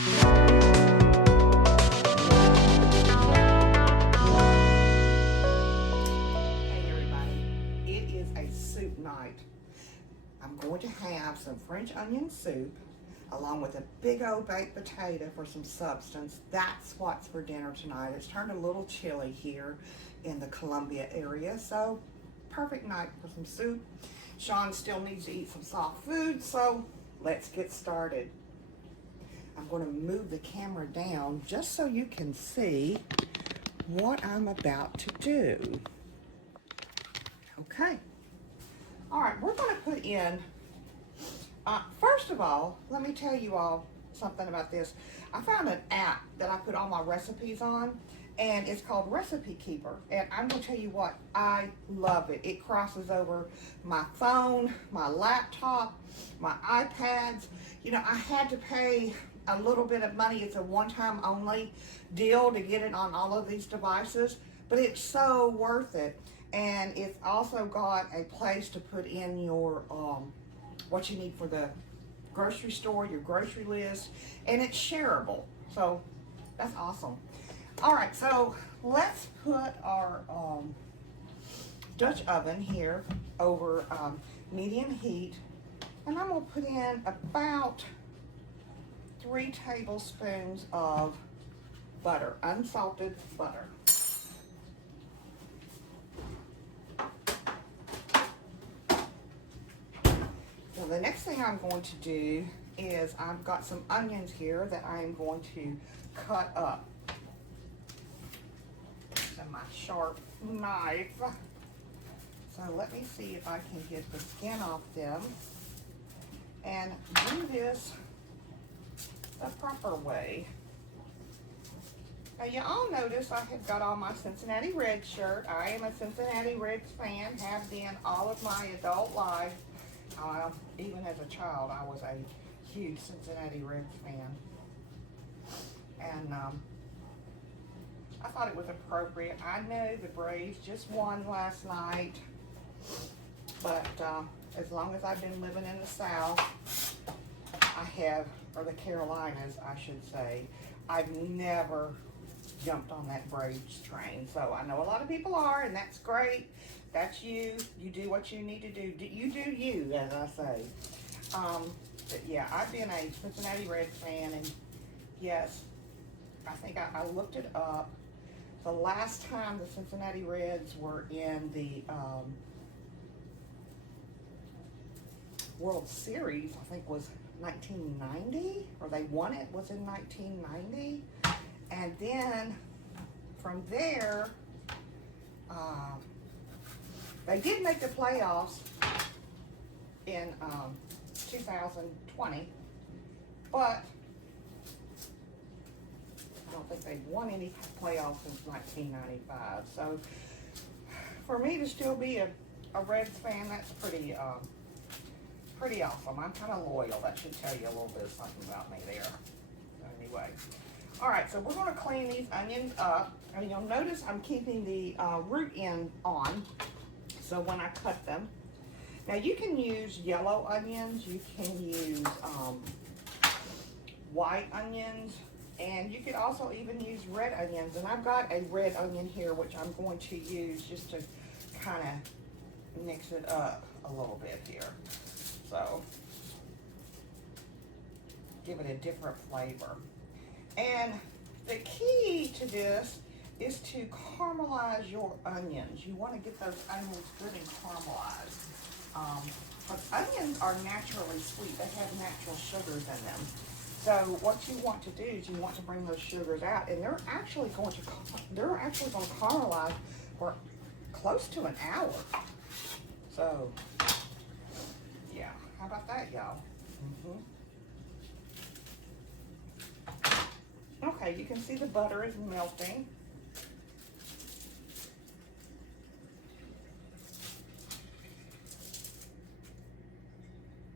It is a soup night. I'm going to have some French onion soup along with a big old baked potato for some substance. That's what's for dinner tonight. It's turned a little chilly here in the Columbia area, so perfect night for some soup. Sean still needs to eat some soft food, so let's get started. I'm going to move the camera down just so you can see what I'm about to do. Okay. All right, we're going to put in, first of all, let me tell you all something about this. I found an app that I put all my recipes on, and it's called Recipe Keeper. And I'm going to tell you what, I love it. It crosses over my phone, my laptop, my iPads. You know, I had to pay a little bit of money. It's a one-time only deal to get it on all of these devices, but it's so worth it. And it's also got a place to put in your what you need for the grocery store, your grocery list, and it's shareable. So that's awesome. All right, so let's put our Dutch oven here over medium heat, and I'm gonna put in about 3 tablespoons of butter, unsalted butter. So the next thing I'm going to do is I've got some onions here that I am going to cut up. And my sharp knife. So let me see if I can get the skin off them and do this the proper way. Now you all notice I have got on my Cincinnati Reds shirt. I am a Cincinnati Reds fan, have been all of my adult life. Even as a child, I was a huge Cincinnati Reds fan. And I thought it was appropriate. I know the Braves just won last night, but as long as I've been living in the South, or the Carolinas, I should say, I've never jumped on that Braves train. So I know a lot of people are, and that's great. That's you. You do what you need to do. You do you, as I say. But yeah, I've been a Cincinnati Reds fan, and yes, I think I looked it up. The last time the Cincinnati Reds were in the World Series, I think was 1990, or they won it was in 1990. And then from there, they did make the playoffs in 2020, but I don't think they won any playoffs since 1995. So for me to still be a Reds fan, that's pretty awesome. I'm kind of loyal. That should tell you a little bit of something about me there. Anyway. All right, so we're going to clean these onions up. And you'll notice I'm keeping the root end on, so when I cut them. Now you can use yellow onions, you can use white onions, and you could also even use red onions. And I've got a red onion here, which I'm going to use just to kind of mix it up a little bit here. So give it a different flavor. And the key to this is to caramelize your onions. You want to get those onions good and caramelized. But onions are naturally sweet. They have natural sugars in them. So what you want to do is you want to bring those sugars out, and they're actually going to caramelize for close to an hour. So yeah, how about that, y'all? Okay, you can see the butter is melting.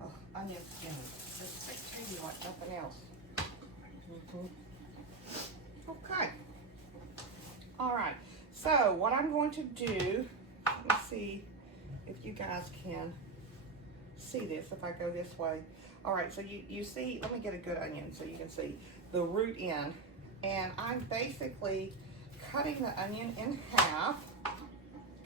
Oh, onion skin. Just stick to you like nothing else. Okay. All right. So what I'm going to do, let me see if you guys can see this if I go this way. All right, so you see, let me get a good onion so you can see the root end. And I'm basically cutting the onion in half,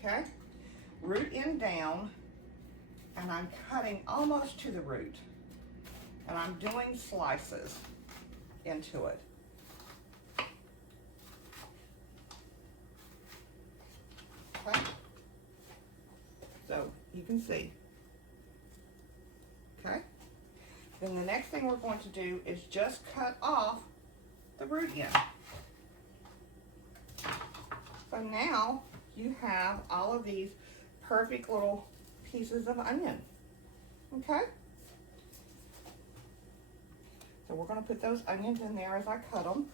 okay? Root end down, and I'm cutting almost to the root. And I'm doing slices into it. Okay? So you can see. Okay? Then the next thing we're going to do is just cut off the root end. So now you have all of these perfect little pieces of onion. Okay? So we're going to put those onions in there as I cut them.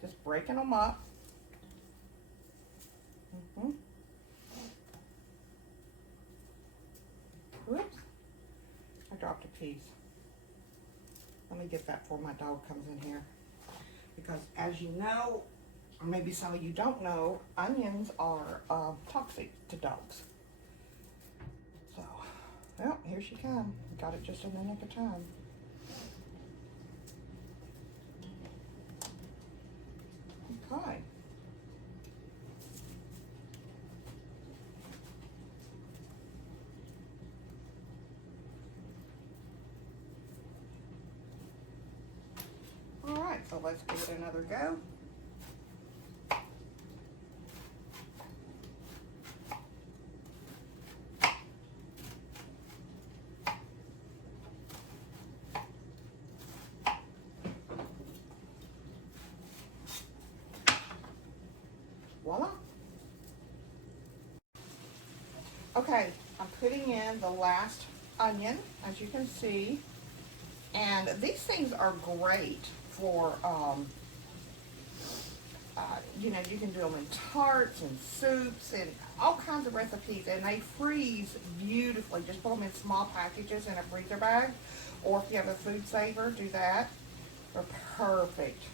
Just breaking them up. Whoops. I dropped a piece. Let me get that before my dog comes in here. Because as you know, or maybe some of you don't know, onions are toxic to dogs. So, well, here she comes. Got it just in the nick of time. Okay. All right, so let's give it another go. Voila. Okay, I'm putting in the last onion, as you can see. And these things are great for, you know, you can do them in tarts and soups and all kinds of recipes. And they freeze beautifully. Just put them in small packages in a freezer bag. Or if you have a food saver, do that. They're perfect.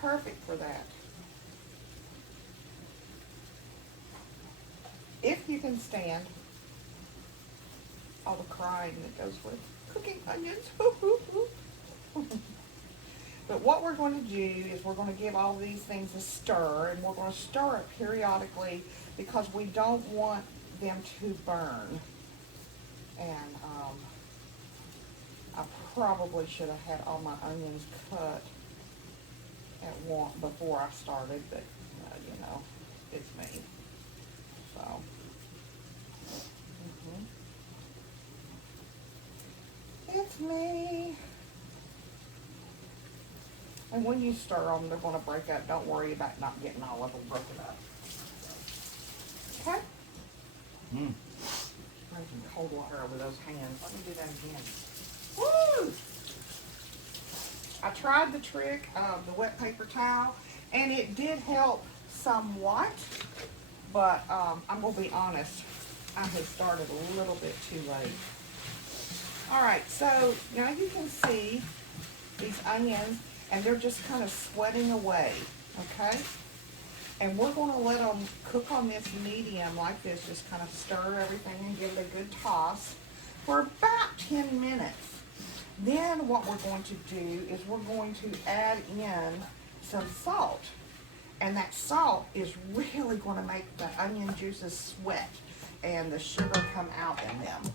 Perfect for that. If you can stand all the crying that goes with cooking onions. But what we're going to do is we're going to give all these things a stir, and we're going to stir it periodically because we don't want them to burn. And I probably should have had all my onions cut at once before I started, but you know, it's me. So. It's me. And when you stir them, they're going to break up. Don't worry about not getting all of them broken up. Okay? Spraying some cold water over those hands. Let me do that again. Woo! I tried the trick of the wet paper towel, and it did help somewhat. But I'm going to be honest, I had started a little bit too late. All right, so now you can see these onions, and they're just kind of sweating away, okay? And we're going to let them cook on this medium like this, just kind of stir everything and give it a good toss for about 10 minutes. Then what we're going to do is we're going to add in some salt. And that salt is really going to make the onion juices sweat and the sugar come out in them.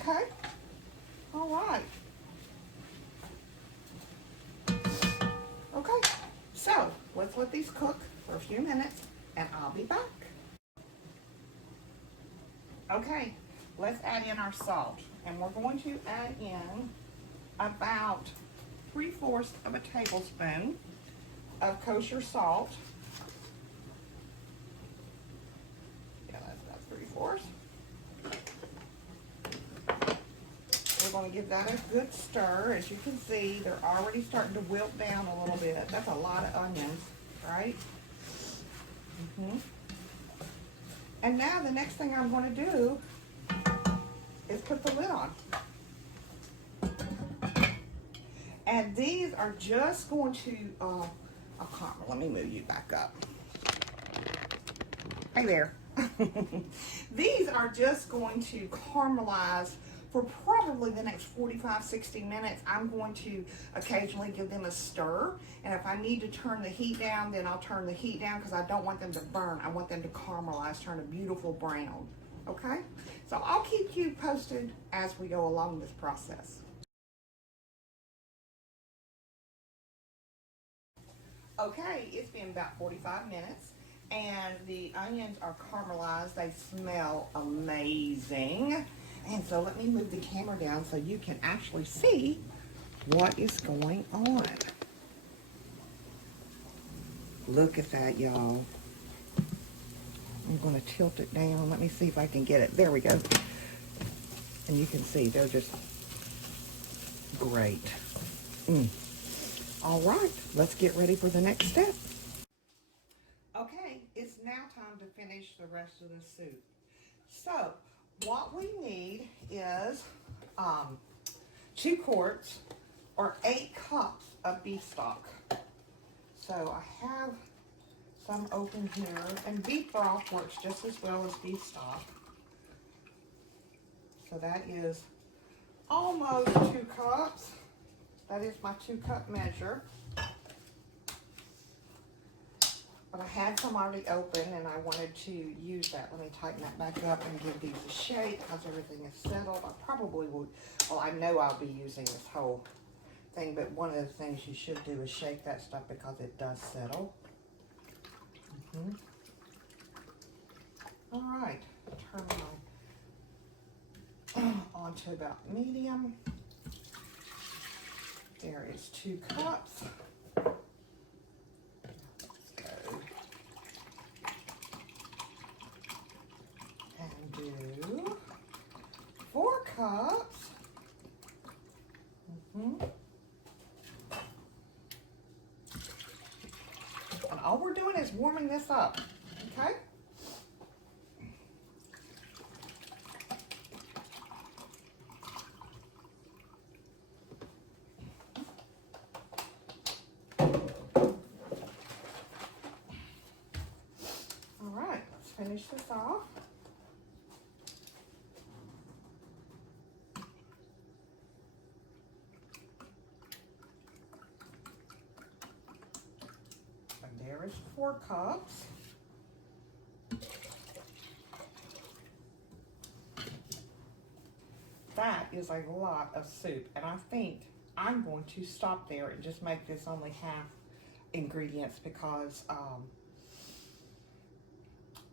Okay? All right. Okay, so let's let these cook for a few minutes and I'll be back. Okay, let's add in our salt. And we're going to add in about 3/4 of a tablespoon of kosher salt. Yeah, that's about 3/4. We're going to give that a good stir. As you can see, they're already starting to wilt down a little bit. That's a lot of onions, right? And now the next thing I'm going to do is put the lid on. And these are just going to, let me move you back up. Hey there. These are just going to caramelize for probably the next 45, 60 minutes. I'm going to occasionally give them a stir. And if I need to turn the heat down, then I'll turn the heat down because I don't want them to burn. I want them to caramelize, turn a beautiful brown. Okay? So I'll keep you posted as we go along this process. Okay, it's been about 45 minutes and the onions are caramelized. They smell amazing. And so let me move the camera down so you can actually see what is going on. Look at that, y'all. I'm going to tilt it down. Let me see if I can get it. There we go. And you can see they're just great. All right, let's get ready for the next step. Okay, it's now time to finish the rest of the soup. So, what we need is 2 quarts or 8 cups of beef stock. So I have some open here, and beef broth works just as well as beef stock. So that is almost 2 cups. That is my 2-cup measure. But I had some already open and I wanted to use that. Let me tighten that back up and give these a shake because everything is settled. I probably would, well, I know I'll be using this whole thing, but one of the things you should do is shake that stuff because it does settle. All right, turn my on to about medium. There is 2 cups. Let's go and do 4 cups. And all we're doing is warming this up, okay? Finish this off. And there is 4 cups. That is a lot of soup, and I think I'm going to stop there and just make this only half ingredients because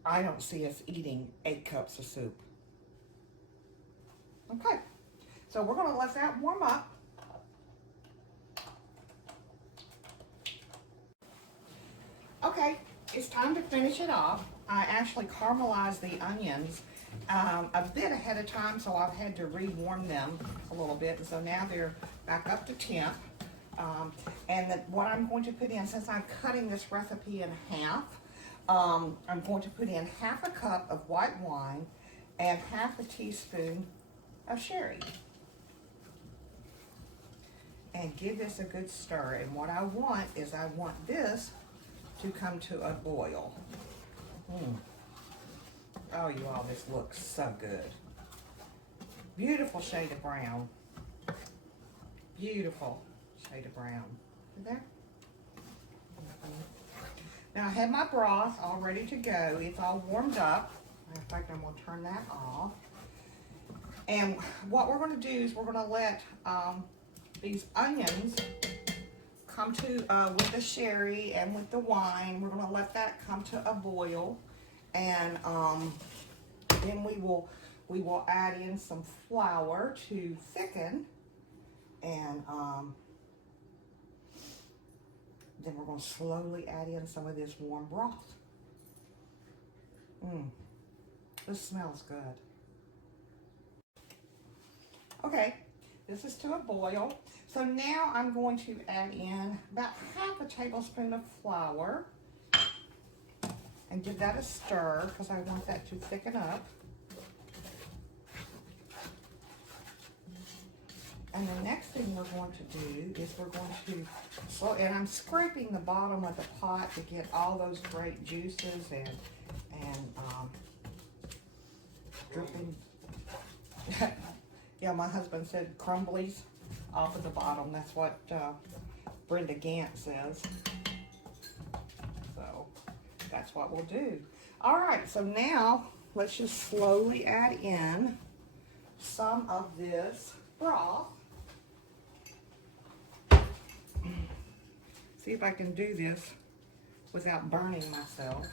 I don't see us eating 8 cups of soup. Okay, so we're gonna let that warm up. Okay, it's time to finish it off. I actually caramelized the onions a bit ahead of time, so I've had to rewarm them a little bit. And so now they're back up to temp. And what I'm going to put in, since I'm cutting this recipe in half, I'm going to put in half a cup of white wine and half a teaspoon of sherry. And give this a good stir. And what I want is I want this to come to a boil. Oh, you all, this looks so good. Beautiful shade of brown. Beautiful shade of brown. See there? Now I have my broth all ready to go. It's all warmed up. In fact, I'm going to turn that off. And what we're going to do is we're going to let these onions come to, with the sherry and with the wine, we're going to let that come to a boil. And then we will add in some flour to thicken. And then we're going to slowly add in some of this warm broth. This smells good. Okay, this is to a boil. So now I'm going to add in about half a tablespoon of flour and give that a stir because I want that to thicken up. And the next thing we're going to do is we're going to, and I'm scraping the bottom of the pot to get all those great juices and dripping. Yeah, my husband said crumblies off of the bottom. That's what Brenda Gant says. So that's what we'll do. All right, so now let's just slowly add in some of this broth. See if I can do this without burning myself,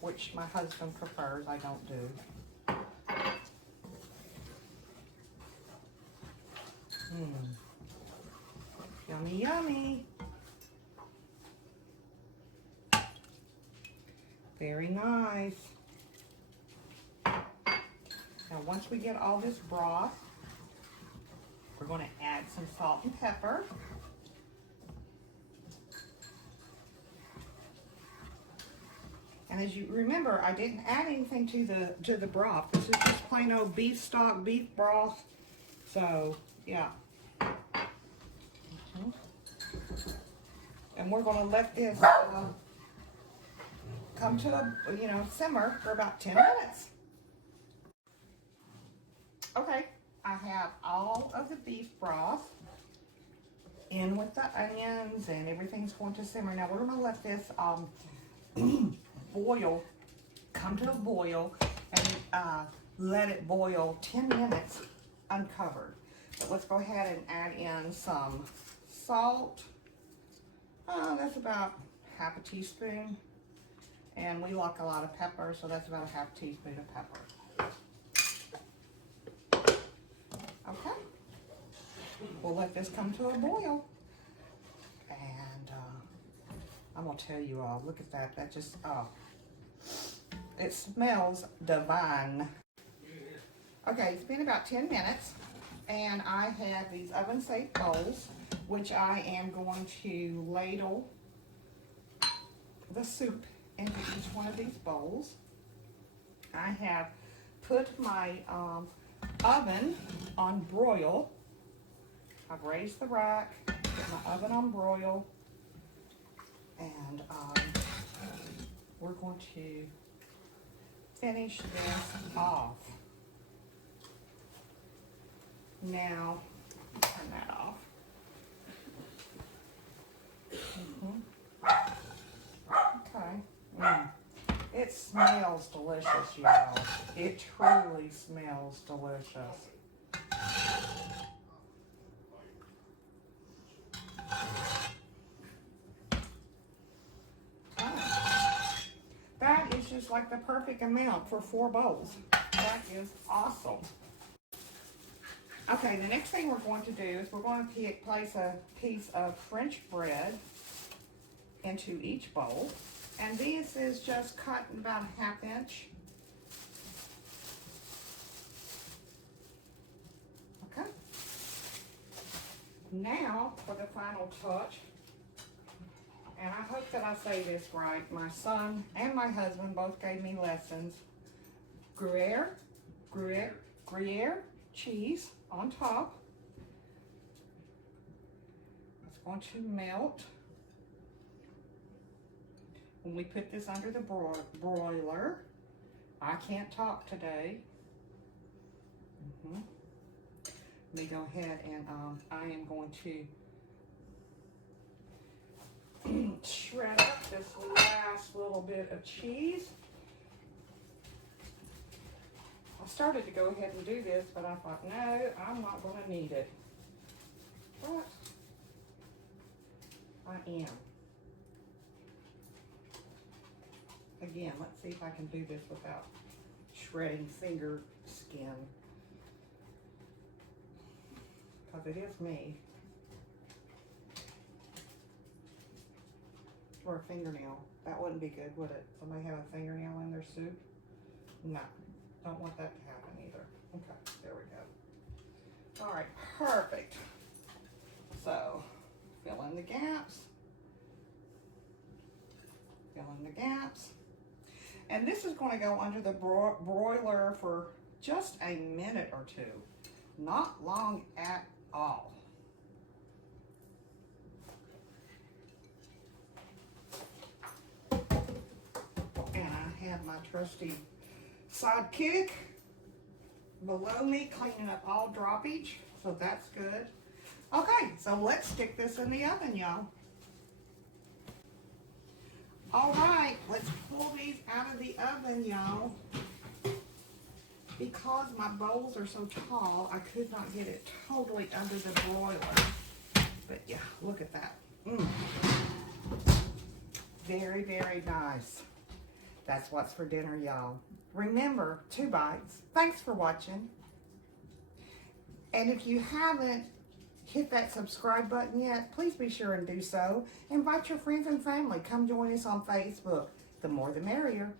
which my husband prefers I don't do. Yummy, yummy. Very nice. Now once we get all this broth, we're going to add some salt and pepper. And as you remember, I didn't add anything to the broth. This is just plain old beef stock, beef broth. So, yeah. And we're going to let this come to a, simmer for about 10 minutes. Okay, I have all of the beef broth in with the onions and everything's going to simmer. Now we're going to let this boil, come to a boil, and let it boil 10 minutes uncovered. But let's go ahead and add in some salt. That's about half a teaspoon. And we like a lot of pepper, so that's about a half teaspoon of pepper. Okay. We'll let this come to a boil. And I'm going to tell you all, look at that. That just, it smells divine. Okay, it's been about 10 minutes. And I have these oven-safe bowls, which I am going to ladle the soup into each one of these bowls. I have put my oven on broil. I've raised the rack, put my oven on broil, and we're going to finish this off. Now, turn that off. Okay. It smells delicious, y'all. It truly smells delicious. That is just like the perfect amount for 4 bowls. That is awesome. Okay, the next thing we're going to do is we're going to place a piece of French bread into each bowl. And this is just cut in about a 1/2 inch. Okay. Now for the final touch. And I hope that I say this right. My son and my husband both gave me lessons. Gruyere cheese on top. It's going to melt when we put this under the broiler. I can't talk today. Let me go ahead and I am going to shred up this last little bit of cheese. I started to go ahead and do this, but I thought, no, I'm not going to need it. But I am. Again, let's see if I can do this without shredding finger skin. Because it is me. Or a fingernail. That wouldn't be good, would it? Somebody have a fingernail in their soup? No. Don't want that to happen either. Okay, there we go. All right, perfect. So, fill in the gaps. Fill in the gaps. And this is going to go under the broiler for just a minute or 2. Not long at all. And I have my trusty sidekick, below me, cleaning up all droppage, so that's good. Okay, so let's stick this in the oven, y'all. All right, let's pull these out of the oven, y'all. Because my bowls are so tall, I could not get it totally under the broiler. But yeah, look at that. Very, very nice. That's what's for dinner, y'all. Remember, 2 bites. Thanks for watching. And if you haven't hit that subscribe button yet, please be sure and do so. Invite your friends and family. Come join us on Facebook. The more the merrier.